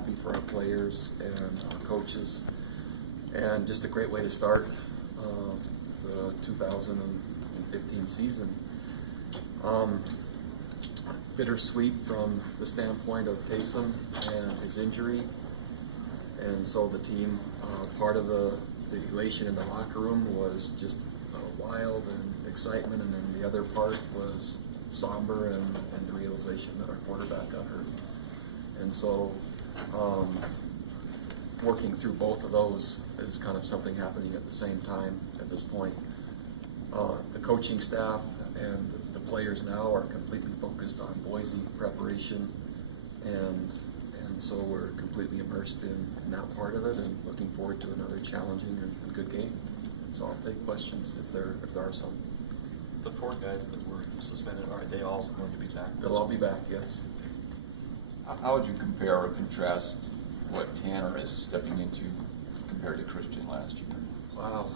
happy for our players and our coaches, and just a great way to start the 2015 season. Bittersweet from the standpoint of Taysom and his injury, and so the team, part of the elation in the locker room was just wild and excitement, and then the other part was somber and the realization that our quarterback got hurt. And so working through both of those is kind of something happening at the same time at this point. The coaching staff and the players now are completely focused on Boise preparation, and so we're completely immersed in that part of it and looking forward to another challenging and good game. So I'll take questions if there are some. The 4 guys that were suspended, are they all going to be back? They'll all be back, yes. How would you compare or contrast what Tanner is stepping into compared to Christian last year? Wow.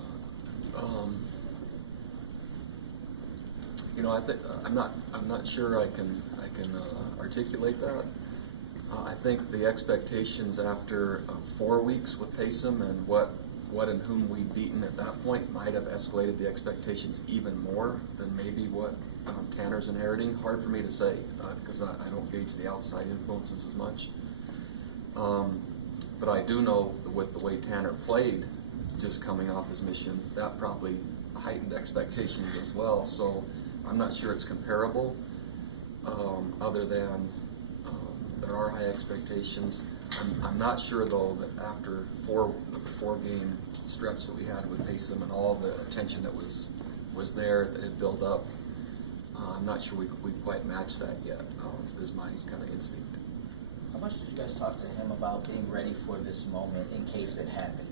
I think I'm not sure I can articulate that. I think the expectations after 4 weeks with Taysom and what and whom we'd beaten at that point might have escalated the expectations even more than maybe what Tanner's inheriting. Hard for me to say because I don't gauge the outside influences as much. But I do know with the way Tanner played, just coming off his mission, that probably heightened expectations as well. So I'm not sure it's comparable, other than there are high expectations. I'm not sure though that after the four-game stretch that we had with Taysom and all the attention that was there that had built up, I'm not sure we've quite matched that yet. Is my kind of instinct. How much did you guys talk to him about being ready for this moment in case it happened?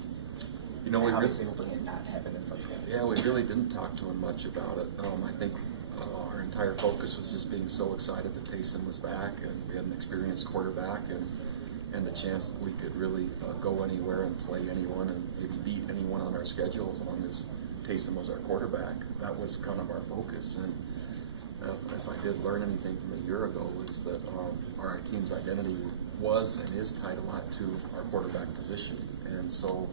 We obviously hoping it not happened in front of him. Yeah, we really didn't talk to him much about it. I think our entire focus was just being so excited that Taysom was back, and we had an experienced quarterback, and the chance that we could really go anywhere and play anyone and maybe beat anyone on our schedule as long as Taysom was our quarterback. That was kind of our focus. And if I did learn anything from a year ago, was that our team's identity was and is tied a lot to our quarterback position. And so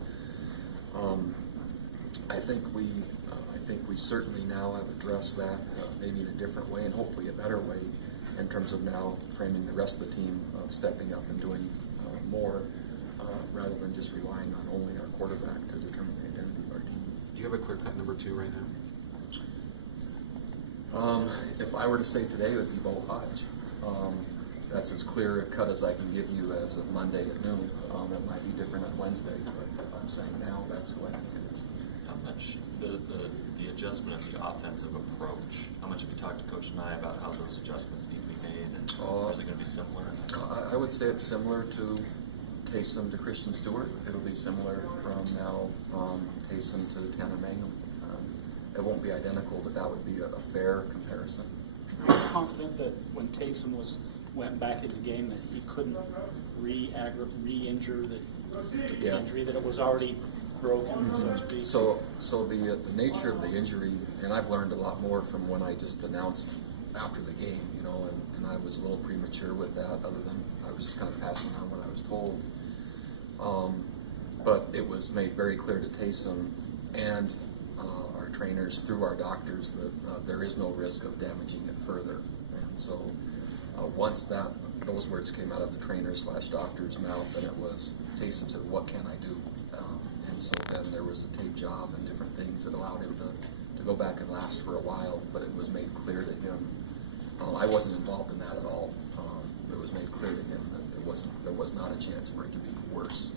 I think we certainly now have addressed that maybe in a different way and hopefully a better way in terms of now framing the rest of the team of stepping up and doing more rather than just relying on only our quarterback to determine the identity of our team. Do you have a clear-cut number 2 right now? If I were to say today, it would be Bo Hodge. That's as clear a cut as I can give you as of Monday at noon. It might be different on Wednesday, but if I'm saying now, that's who I think it is. How much the adjustment of the offensive approach, how much have you talked to Coach and I about how those adjustments need to be made, and is it going to be similar? I would say it's similar to Taysom to Christian Stewart. It'll be similar from now Taysom to Tanner Mangum. It won't be identical, but that would be a fair comparison. Are you confident that when Taysom went back in the game that he couldn't re-injure the injury, that it was already broken, so to speak? So the nature of the injury, and I've learned a lot more from when I just announced after the game, and I was a little premature with that, other than I was just kind of passing on what I was told. But it was made very clear to Taysom and our trainers through our doctors that there is no risk of damaging it further. And so once those words came out of the trainer/doctor's mouth, then it was, Taysom said, "What can I do?" And so then there was a tape job and different things that allowed him to go back and last for a while, but it was made clear to him. I wasn't involved in that at all. It was made clear to him that there was not a chance for it to be worse.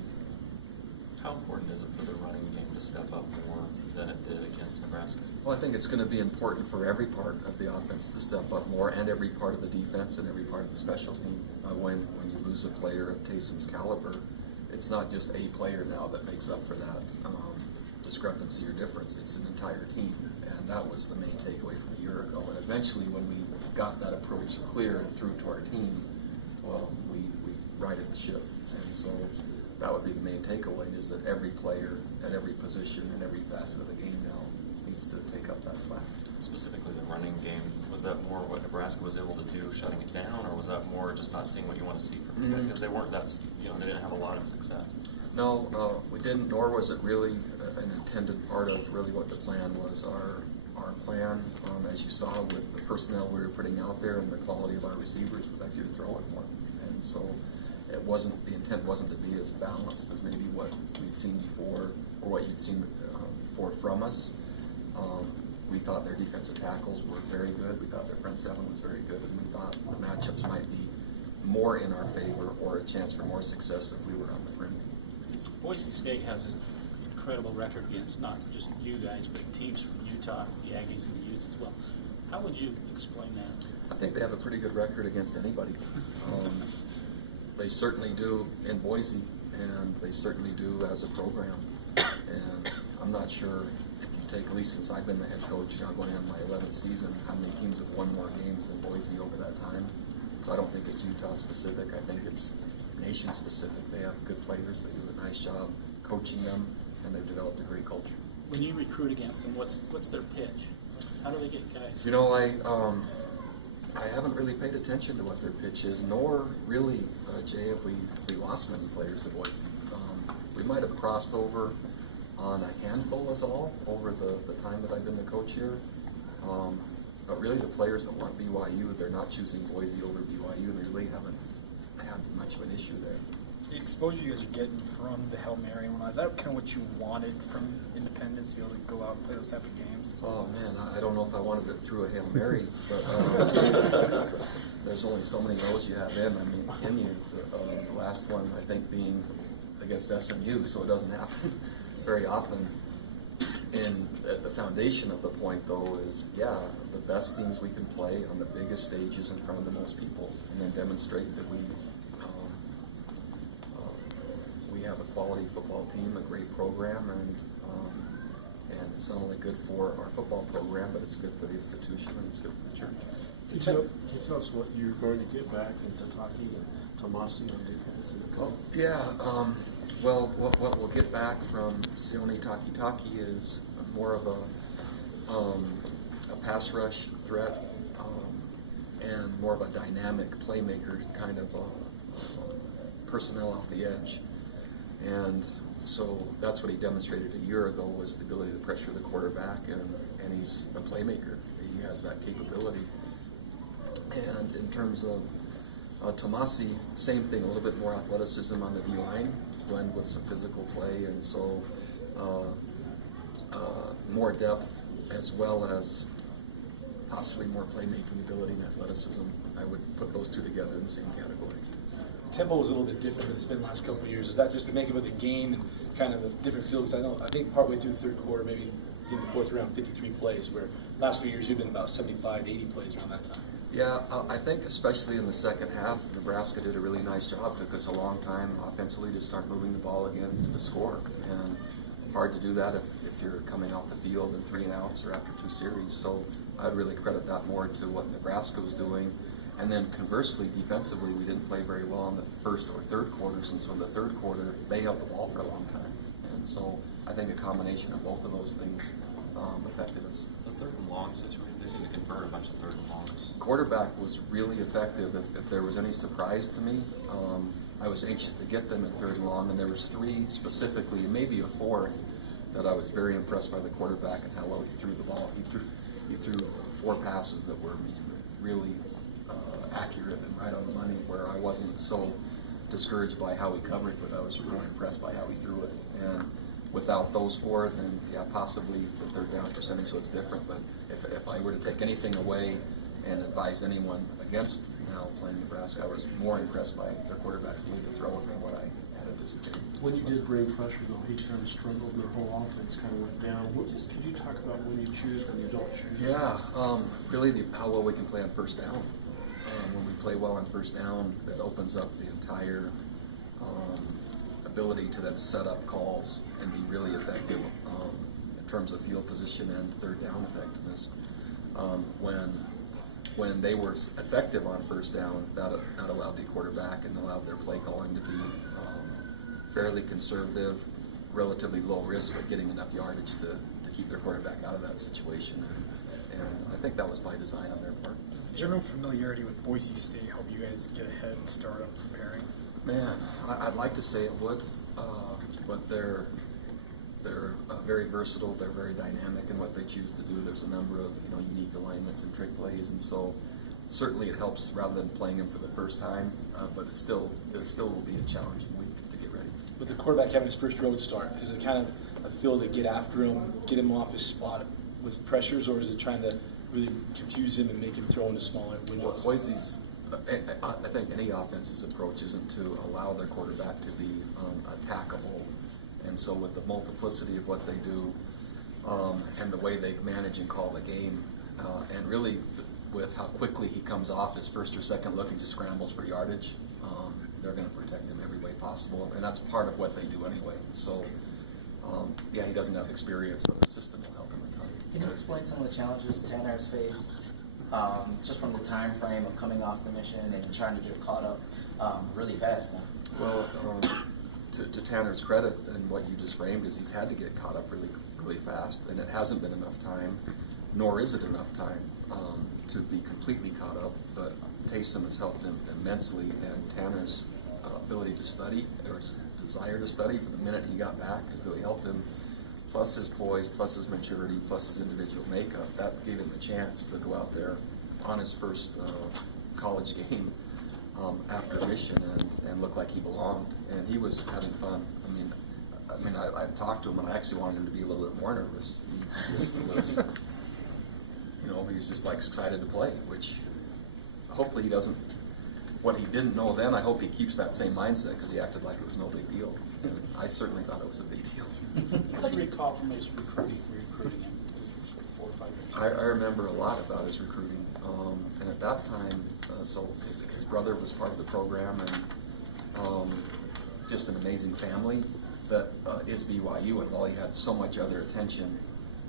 How important is it for the running game to step up more than it did against Nebraska? Well, I think it's going to be important for every part of the offense to step up more, and every part of the defense and every part of the special team. When you lose a player of Taysom's caliber, it's not just a player now that makes up for that discrepancy or difference. It's an entire team, and that was the main takeaway from a year ago. And eventually, when we got that approach clear and through to our team, well, we righted the ship. And so that would be the main takeaway, is that every player at every position and every facet of the game now needs to take up that slack. specifically the running game, was that more what Nebraska was able to do, shutting it down, or was that more just not seeing what you want to see from them? Because they weren't, they didn't have a lot of success. No, we didn't, nor was it really an intended part of really what the plan was. Our plan, as you saw with the personnel we were putting out there and the quality of our receivers, was actually to throw it more. And so the intent wasn't to be as balanced as maybe what we'd seen before or what you'd seen before from us. We thought their defensive tackles were very good. We thought their front seven was very good, and we thought the matchups might be more in our favor or a chance for more success if we were on the perimeter. Boise State has an incredible record against not just you guys, but teams from Utah, the Aggies and the Utes as well. How would you explain that? I think they have a pretty good record against anybody. They certainly do in Boise, and they certainly do as a program. And I'm not sure if you take, at least since I've been the head coach, now going on my 11th season, how many teams have won more games than Boise over that time. So I don't think it's Utah specific. I think it's nation specific. They have good players. They do a nice job coaching them, and they've developed a great culture. When you recruit against them, what's their pitch? How do they get guys? You know, I haven't really paid attention to what their pitch is, nor really, Jay, have we lost many players to Boise. We might have crossed over on a handful is all over the time that I've been the coach here. But really the players that want BYU, they're not choosing Boise over BYU, and they really haven't had much of an issue there. The exposure you guys are getting from the Hail Mary and whatnot, is that kind of what you wanted from Independence, to be able to go out and play those type of games? Oh man, I don't know if I wanted it through a Hail Mary, but there's only so many rows you have in you. The last one, I think, being against SMU, so it doesn't happen very often. And the foundation of the point, though, is, the best teams we can play on the biggest stages in front of the most people, and then demonstrate that we have a quality football team, a great program, and it's not only good for our football program, but it's good for the institution and it's good for the church. Can you tell us what you're going to get back in Tataki and Tomasi on defense? Well, what we'll get back from Sione Takitaki is more of a pass rush threat and more of a dynamic playmaker kind of personnel off the edge. And so that's what he demonstrated a year ago, was the ability to pressure the quarterback, and he's a playmaker. He has that capability. And in terms of Tomasi, same thing, a little bit more athleticism on the D-line, blend with some physical play, and so more depth, as well as possibly more playmaking ability and athleticism. I would put those two together in the same category. Tempo was a little bit different than it's been the last couple of years. Is that just to make it with the game and kind of a different feel? Because I think partway through the third quarter, maybe in the fourth round, 53 plays, where last few years you've been about 75, 80 plays around that time. Yeah, I think especially in the second half, Nebraska did a really nice job. It took us a long time offensively to start moving the ball again to score. And hard to do that if you're coming off the field in 3 and outs or after 2 series. So I'd really credit that more to what Nebraska was doing. And then conversely, defensively, we didn't play very well in the first or third quarters. And so in the third quarter, they held the ball for a long time. And so I think a combination of both of those things affected us. The third and long situation, they seem to convert a bunch of third and longs. Quarterback was really effective. If there was any surprise to me, I was anxious to get them in third and long, and there was 3 specifically, and maybe a 4th, that I was very impressed by the quarterback and how well he threw the ball. He threw 4 passes that were really accurate and right on the money, where I wasn't so discouraged by how he covered, but I was really impressed by how he threw it. And without those 4, then possibly the third down percentage looks different. But if I were to take anything away and advise anyone against now playing Nebraska, I was more impressed by their quarterback's ability to throw it than what I had anticipated. When you did bring pressure, though, he kind of struggled. Their whole offense kind of went down. Could you talk about when you choose, when you don't choose? Yeah, really how well we can play on first down. When we play well on first down, that opens up the entire ability to then set up calls and be really effective in terms of field position and third down effectiveness. When they were effective on first down, that allowed the quarterback and allowed their play calling to be fairly conservative, relatively low risk, but getting enough yardage to keep their quarterback out of that situation. and I think that was by design on their part. Does the general familiarity with Boise State help you guys get a head start on preparing? Man, I'd like to say it would, but they're very versatile. They're very dynamic in what they choose to do. There's a number of unique alignments and trick plays, and so certainly it helps rather than playing them for the first time. But it still will be a challenging week to get ready. With the quarterback having his first road start, is it kind of a feel to get after him, get him off his spot with pressures, or is it trying to really confuse him and make him throw into smaller windows? Boise's, I think any offense's approach isn't to allow their quarterback to be attackable. And so with the multiplicity of what they do and the way they manage and call the game, and really with how quickly he comes off his first or second look and just scrambles for yardage, they're going to protect him every way possible. And that's part of what they do anyway. So, yeah, he doesn't have experience, but the system will help him a ton. Can you explain some of the challenges Tanner has faced, just from the time frame of coming off the mission and trying to get caught up really fast now? Well, to Tanner's credit, and what you just framed is he's had to get caught up really fast, and it hasn't been enough time, nor is it enough time to be completely caught up. But Taysom has helped him immensely, and Tanner's ability to study, or his desire to study from the minute he got back, has really helped him. Plus his poise, plus his maturity, plus his individual makeup, that gave him a chance to go out there on his first college game after mission and look like he belonged, and he was having fun. I talked to him, and I actually wanted him to be a little bit more nervous. He just was, he was just like excited to play, which hopefully he doesn't. What he didn't know then, I hope he keeps that same mindset, because he acted like it was no big deal. And I certainly thought it was a big deal. What do you recall from his recruiting him? For 4 or 5 years. I remember a lot about his recruiting, and at that time, so his brother was part of the program, and just an amazing family that is BYU, and while he had so much other attention,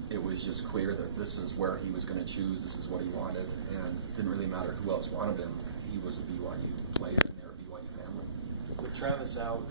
it was just clear that this is where he was going to choose, this is what he wanted, and it didn't really matter who else wanted him. He was a BYU player, and they're a BYU family. With Travis out,